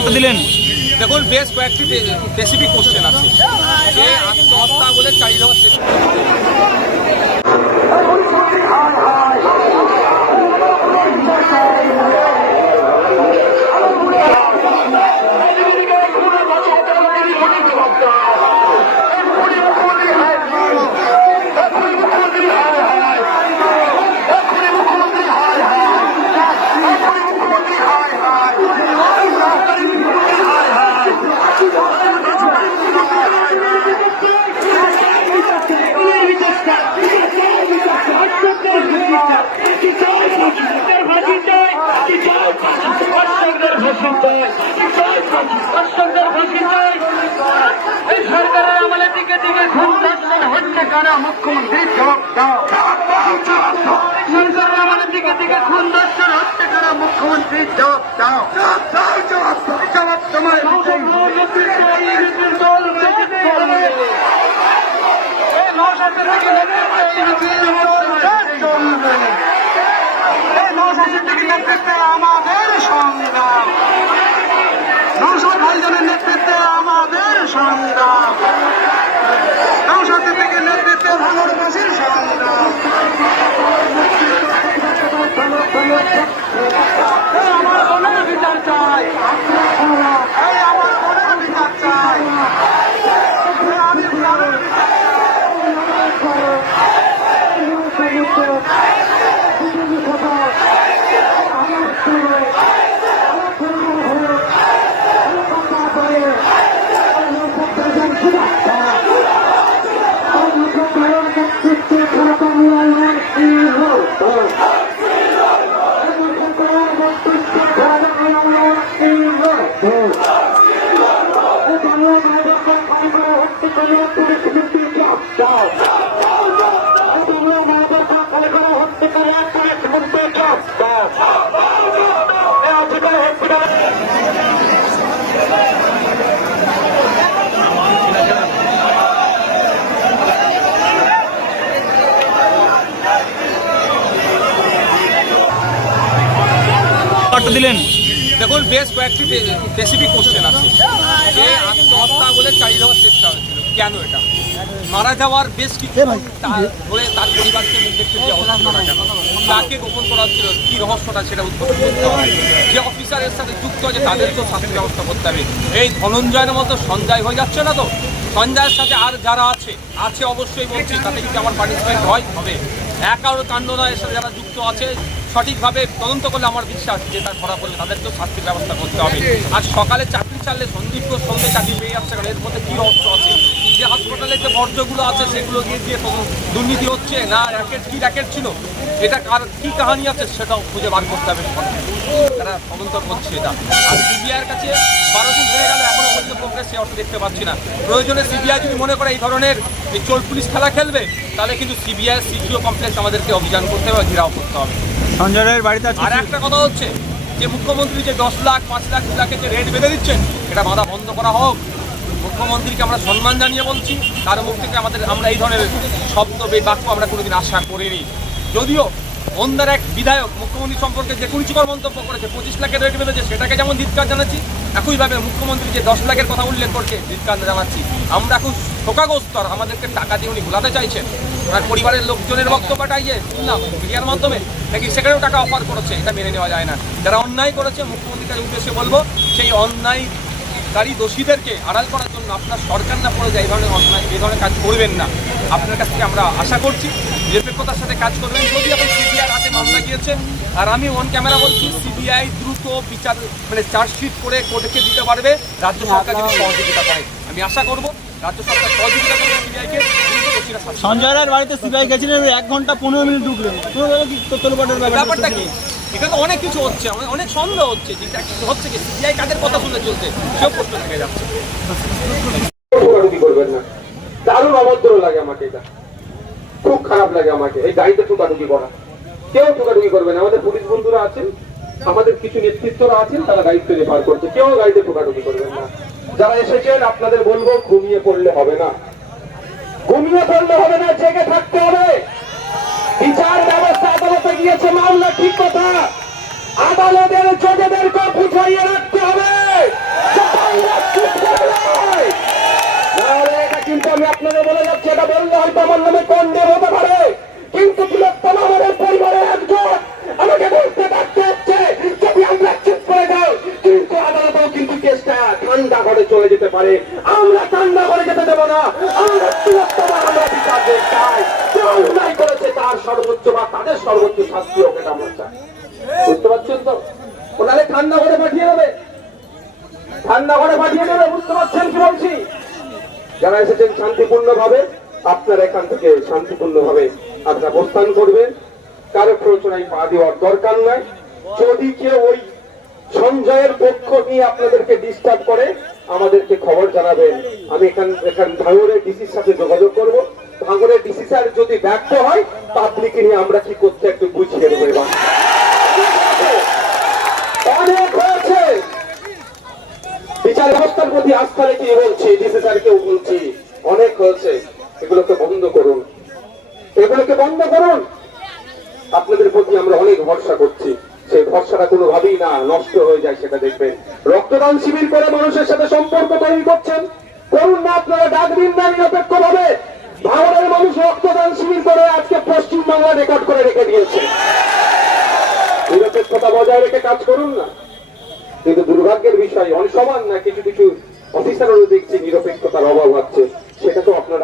দিলেন দেখুন বেশ কয়েকটি স্পেসিফিক কোশ্চেন আছে যে আত্মহত্যা বলে চালিয়ে দেওয়ার চেষ্টা। সরকারের আমলে দিকে দিকে খুন ধর্ষণ হচ্ছে কারা? মুখ্যমন্ত্রী জবাব দাও। সরকারের আমলে দিকে দিকে খুন ধর্ষণ হচ্ছে কারা? মুখ্যমন্ত্রী জবাব দাও। জবাব তোমার নেতৃত্বে আমাদের সংগ্রাম, নৌসাদ ভাইজানের নেতৃত্বে আমাদের সংগ্রাম, নৌসাদের থেকে নেতৃত্বে ভাঙড়বাসীর সংগ্রাম। আমার বোনের বিচার চাই, আমার বোনের বিচার চাই। আমি দিলেন দেখুন বেশ কয়েকটি স্পেসিফিক কোশ্চেন আছে যে আত্মহত্যা বলে চালিয়ে দেওয়ার চেষ্টা হয়েছিল। কেন এটা মারা যাওয়ার বেশ কিছু বলে তার পরিবারকে মুখ দেখতে দেওয়া হচ্ছিল না কেন? তাকে গোপন করা হচ্ছিল কি রহস্যটা সেটা উদ্বোধন করতে হবে। যে অফিসারের সাথে যুক্ত আছে তাদেরকেও শাস্তি ব্যবস্থা করতে হবে। এই ধনঞ্জয়ের মতো সঞ্জয় হয়ে যাচ্ছে না তো? সঞ্জয়ের সাথে আর যারা আছে অবশ্যই বলছি তাতে যদি আমার পানিশমেন্ট হবে। একার কাণ্ড নয়, এর সাথে যারা যুক্ত আছে সঠিকভাবে তদন্ত করলে আমার বিশ্বাস যে তার ধরা পড়লে তাদেরকেও শাস্তির ব্যবস্থা করতে হবে। আজ সকালে চাকরি চাললে সন্দীপ সন্ধ্যে চাকরি পেয়ে যাচ্ছে, কারণ এর মধ্যে কী রহস্য আছে? যে হাসপাতালে যে বর্জ্যগুলো আছে সেগুলো দিয়ে দুর্নীতি হচ্ছে না, কী র্যাকেট ছিল, এটা কার কী কাহানি আছে সেটাও খুঁজে বার করতে হবে। তারা তদন্ত করছে এটা। আর সিবিআইয়ের কাছে 12 দিন হয়ে গেল এখনো পর্যন্ত প্রোগ্রেস সে অর্থ দেখতে পাচ্ছি না। প্রয়োজনে সিবিআই যদি মনে করে এই ধরনের চোর পুলিশ খেলা খেলবে তাহলে কিন্তু সিবিআই সিকিউ কমপ্লেক্স আমাদেরকে অভিযান করতে হবে, ঘেরাও করতে হবে। সঞ্জয় রায়ের বাড়িতে আর একটা কথা হচ্ছে যে মুখ্যমন্ত্রী যে 10 লাখ 5 লাখ 2 লাখের যে রেট বেঁধে দিচ্ছেন এটা বাধা বন্ধ করা হোক। মুখ্যমন্ত্রীকে আমরা সম্মান জানিয়ে বলছি, তার মুখ থেকে আমরা এই ধরনের শব্দ বাক্য আমরা কোনোদিন আশা করিনি। যদিও অন্যার এক বিধায়ক মুখ্যমন্ত্রী সম্পর্কে যে কুরুচিকর মন্তব্য করেছে, 25 লাখের রেট বেঁধেছে, সেটাকে যেমন ধিক্কার জানাচ্ছি, একইভাবে মুখ্যমন্ত্রী যে 10 লাখের কথা উল্লেখ করছে ধিক্কার জানাচ্ছি। আমরা খুব শোকাগ্রস্ত, আর আমাদেরকে টাকা দিয়ে উনি ভোলাতে চাইছেন। ওনার পরিবারের লোকজনের বক্তব্যটাই যে শুনলাম মিডিয়ার মাধ্যমে নাকি সেখানেও টাকা অফার করেছে, এটা মেনে নেওয়া যায় না। যারা অন্যায় করেছে মুখ্যমন্ত্রীর উদ্দেশ্যে বলবো সেই অন্যায়কারী দোষীদেরকে আড়াল করার জন্য আপনার সরকার না পড়ে যায় এই ধরনের কাজ করবেন না। আপনার কাছ থেকে আমরা আশা করছি নিরপেক্ষতার সাথে কাজ করবেন। যদি এখন সিবিআই হাতে মামলা গিয়েছে, আর আমি অন ক্যামেরা বলছি সিবিআই দ্রুত বিচার চার্জশিট করে কোর্টকে দিতে পারবে, রাজ্য সরকার যদি সহযোগিতা করে। আমি আশা করবো রাজ্য সরকার সহযোগিতা করবে সিবিআইকে। সঞ্জয় রায়ের বাড়িতে সিবিআই গেছিলেন 1 ঘন্টা 15 মিনিট ঢুকলেন, ব্যাপারটা কি? এখানে অনেক কিছু হচ্ছে, অনেক সন্দেহ হচ্ছে যে হচ্ছে কি সিবিআই কাদের কথা শুনে চলছে সেও প্রশ্ন থেকে যাচ্ছে। করবেন না, দারুণ অভদ্র লাগে আমাকে, এটা খুব খারাপ লাগে আমাকে এই গাড়িতে ঠোকাঠুকি করা। কেউ ঠোকাঠুকি করবেন, আমাদের পুলিশ বন্ধুরা আছেন, আমাদের কিছু নেতৃত্বরা আছেন, তারা দায়িত্ব নিয়ে পার করছে। কেউ গাড়িতে ঠোকাঠুকি করবেন না। যারা এসেছেন আপনাদের বলবো ঘুমিয়ে পড়লে হবে না, ঘুমিয়ে পড়লে হবে না, জেগে থাকতে হবে। বিচার ব্যবস্থা আদালতে গিয়েছে, মামলা ঠিক কথা, আদালতের জজেদেরকে বুঝাইয়ে রাখতে হবে। করলে হয়তো আমার নামে কন্ডেম হতে পারে, কিন্তু তিলোত্তমা আমাদের পরিবারের একজন। আমাকে বলতে ডাকতে হচ্ছে যদি আমরা চুপ করে যাই, কিন্তু আদালতেও কিন্তু কেসটা ঠান্ডা করে চলে যেতে পারে। আমরা ঠান্ডা করে যেতে দেবো না। আমরা তিলোত্তমা আমরা বিচার দেখতে চাই। যে অন্যায় করেছে তার সর্বোচ্চ বা তাদের সর্বোচ্চ শাস্তি হোক, এটা আমরা চাই। বুঝতে পারছেন তো? ওনারে ঠান্ডা করে পাঠিয়ে দেবে, ঠান্ডা করে পাঠিয়ে দেবে। বুঝতে পারছেন কি বলছি? যারা এসেছেন শান্তিপূর্ণ ভাবে, আপনারা এখান থেকে শান্তিপূর্ণ ভাবে আপনারা প্রস্থান করবেন। কারো প্ররোচনায় পা দেওয়ার দরকার নাই। যদি কেউ ওই সঞ্জয়ের পক্ষ নিয়ে আপনাদেরকে ডিস্টার্ব করে আমাদেরকে খবর জানাবেন। আমি এখান ভাঙড়ের ডিসির সাথে যোগাযোগ করব। ভাঙড়ের ডিসি স্যার যদি ব্যর্থ হয়, পাবলিক নিয়ে আমরা কি করতে একটু বুঝিয়ে দেবো। এবার অনেক হয়েছে, বিচার ব্যবস্থার প্রতি আস্থা রেখে বলছি, ডিসি স্যারকেও বলছি, অনেক হয়েছে। এগুলোকে বন্ধ করুন, এগুলোকে বন্ধ করুন। আপনাদের প্রতি আমরা অনেক ভরসা করছি, সেই ভরসাটা কোনোভাবেই না নষ্ট হয়ে যায় সেটা দেখবেন। রক্তদান শিবির করে মানুষের সাথে সম্পর্ক তৈরি করছেন, করুন না। আপনারা ডাক দিন না নিরপেক্ষ ভাবে। ভাঙড়ের মানুষ রক্তদান শিবির করে আজকে পশ্চিমবাংলা রেকর্ড করে রেখে দিয়েছে। নিরপেক্ষতা বজায় রেখে কাজ করুন না। কিন্তু দুর্ভাগ্যের বিষয় অনেক সমান না, কিছু কিছু অফিসারও দেখছি নিরপেক্ষতার অভাব হচ্ছে, সেটা তো আপনারা